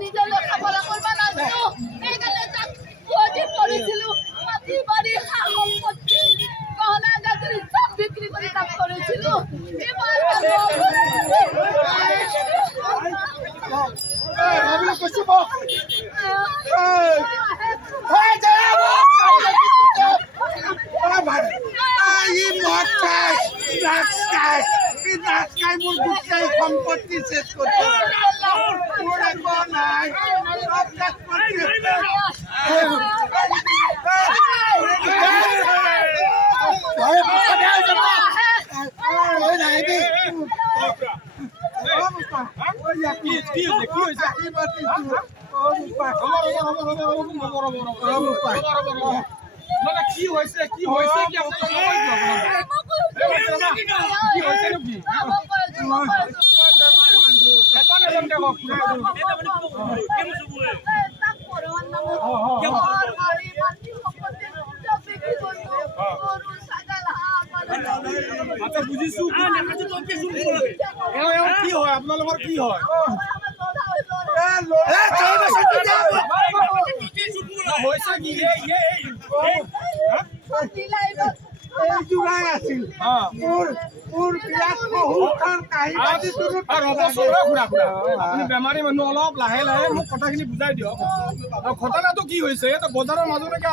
নিজে লেখাপড়া করবা না এখানে পড়েছিল মাটি বাড়ি সম্পত্তি গহনা গাছরি সব বিক্রি করে দাম করেছিল সম্পত্তি শেষ করছে কি হয়েছে কি হয়েছে কি আচ্ছা বুঝিছো কি হয় আপোনালোকৰ কি হয় হৈছে কি জোৰাই আছিল মোৰ বিৰাট বহুতখন কাহিনী আপুনি বেমাৰী মানুহ অলপ লাহে লাহে মোক কথাখিনি বুজাই দিয়ক ঘটনাটো কি হৈছে বজাৰৰ মাজলৈকে